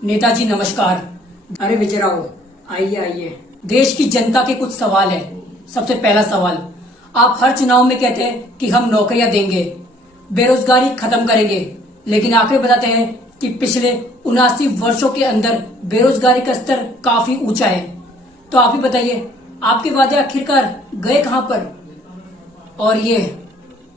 नेताजी नमस्कार। अरे विजय राव, आइए आइए। देश की जनता के कुछ सवाल है। सबसे पहला सवाल, आप हर चुनाव में कहते हैं कि हम नौकरियां देंगे, बेरोजगारी खत्म करेंगे, लेकिन आंकड़े बताते हैं कि पिछले 79 वर्षों के अंदर बेरोजगारी का स्तर काफी ऊंचा है। तो आप ही बताइए, आपके वादे आखिरकार गए कहां पर, और ये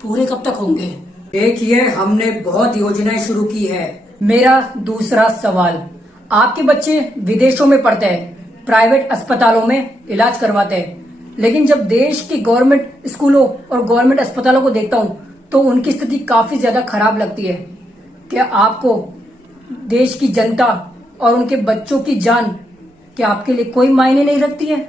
पूरे कब तक होंगे? देखिए, हमने बहुत योजनाएं शुरू की है। मेरा दूसरा सवाल, आपके बच्चे विदेशों में पढ़ते हैं, प्राइवेट अस्पतालों में इलाज करवाते हैं, लेकिन जब देश के गवर्नमेंट स्कूलों और गवर्नमेंट अस्पतालों को देखता हूं तो उनकी स्थिति काफी ज्यादा खराब लगती है। क्या आपको देश की जनता और उनके बच्चों की जान, क्या आपके लिए कोई मायने नहीं रखती है?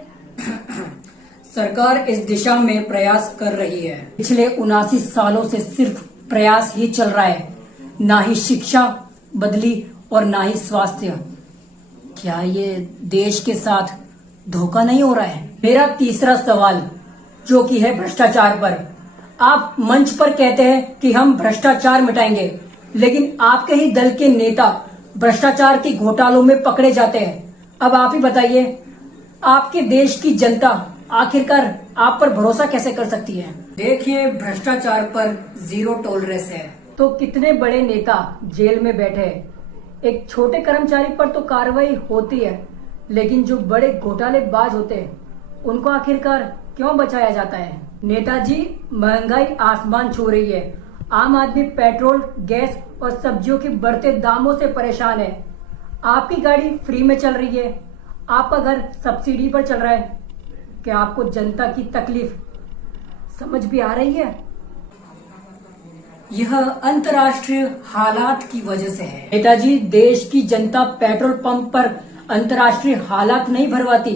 सरकार इस दिशा में प्रयास कर रही है। पिछले 79 सालों से सिर्फ प्रयास ही चल रहा है, ना ही शिक्षा बदली और ना ही स्वास्थ्य। क्या ये देश के साथ धोखा नहीं हो रहा है? मेरा तीसरा सवाल, जो कि है भ्रष्टाचार पर। आप मंच पर कहते हैं कि हम भ्रष्टाचार मिटाएंगे, लेकिन आपके ही दल के नेता भ्रष्टाचार के घोटालों में पकड़े जाते हैं। अब आप ही बताइए, आपके देश की जनता आखिरकार आप पर भरोसा कैसे कर सकती है? देखिए, भ्रष्टाचार पर जीरो टॉलरेंस है। तो कितने बड़े नेता जेल में बैठे हैं, एक छोटे कर्मचारी पर तो कार्रवाई होती है, लेकिन जो बड़े घोटालेबाज होते हैं उनको आखिरकार क्यों बचाया जाता है? नेताजी, महंगाई आसमान छू रही है। आम आदमी पेट्रोल, गैस और सब्जियों के बढ़ते दामों से परेशान है। आपकी गाड़ी फ्री में चल रही है, आपका घर सब्सिडी पर चल रहा है। क्या आपको जनता की तकलीफ समझ भी आ रही है? यह अंतर्राष्ट्रीय हालात की वजह से है। नेताजी, देश की जनता पेट्रोल पंप पर अंतर्राष्ट्रीय हालात नहीं भरवाती,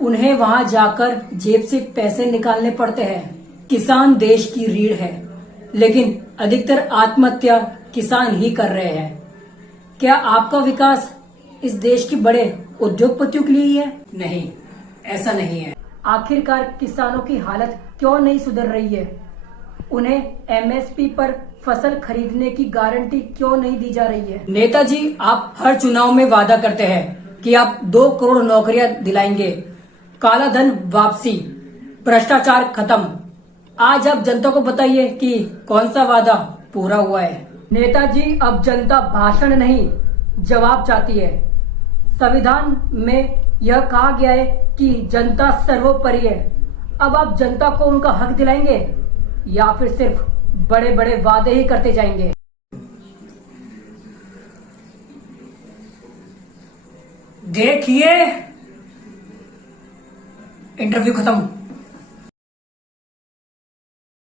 उन्हें वहां जाकर जेब से पैसे निकालने पड़ते हैं। किसान देश की रीढ़ है, लेकिन अधिकतर आत्महत्या किसान ही कर रहे हैं। क्या आपका विकास इस देश के बड़े उद्योगपतियों के लिए ही है? नहीं, ऐसा नहीं है। आखिरकार किसानों की हालत क्यों नहीं सुधर रही है? उन्हें एमएसपी पर फसल खरीदने की गारंटी क्यों नहीं दी जा रही है? नेताजी, आप हर चुनाव में वादा करते हैं कि आप 2 करोड़ नौकरियां दिलाएंगे, काला धन वापसी, भ्रष्टाचार खत्म। आज आप जनता को बताइए कि कौन सा वादा पूरा हुआ है? नेताजी, अब जनता भाषण नहीं, जवाब चाहती है। संविधान में यह कहा गया है कि जनता सर्वोपरि है। अब आप जनता को उनका हक दिलाएंगे या फिर सिर्फ बड़े बड़े वादे ही करते जाएंगे? देखिए, इंटरव्यू खत्म।